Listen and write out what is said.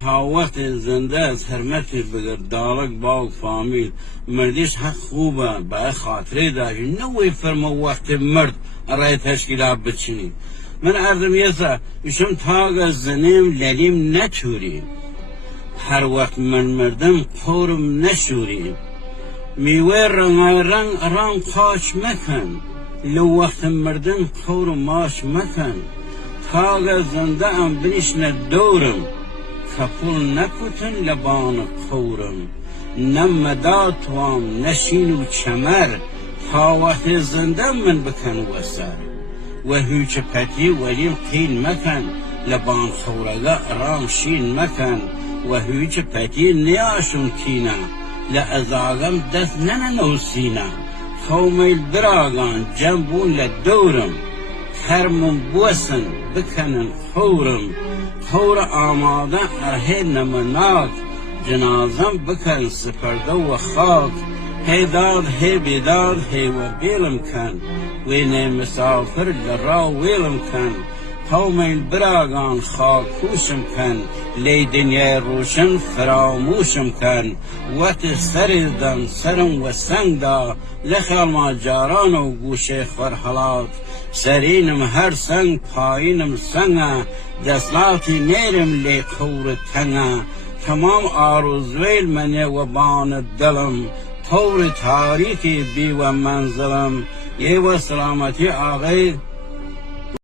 تا وقت زنده از حرمتی بگر دارک باغ فامیل مردیش حق خوبه به خاطره داشت نوی فرما وقت مرد رای تشکیلات بچینی من عرضم یسا ایشم تاگ زنیم للیم نتوریم هر وقت من مردم قورم نشوریم میوه رنگ قاش مکن لو وقت مردم قورم ماش مکن تاگ زنده ام بنشن دورم کپول نکتن لبان قورم نمدا توام نشین و چمر تا وقت زنده من بکن وسر و هیچ پتی ولیم قیل مکن لبان خورگا رام شین مکن و هیچ پتی نیاشون کینا لازاغم دست ننوسینا خومیل براغان جنبون لدورم کرمون بوسن بکنن خورم خور آماده ارهی نمناک جنازم بکن سپرده و خاک هی داد هی بیداد هی و بیلم کن وینه مسافر لرا ویلم کن قومین براغان خاکوشم کن لی دنیا روشن فراموشم کن وقت سریدن سرم و سنگ دا لخیال ما جاران و گوشه خورحلات سرینم هر سنگ پایینم سنگا دستلاتی نیرم لی قور تنگا تمام آرزویل منه و بان دلم طور تاریکی بی و منزلم یه و سلامتی آقای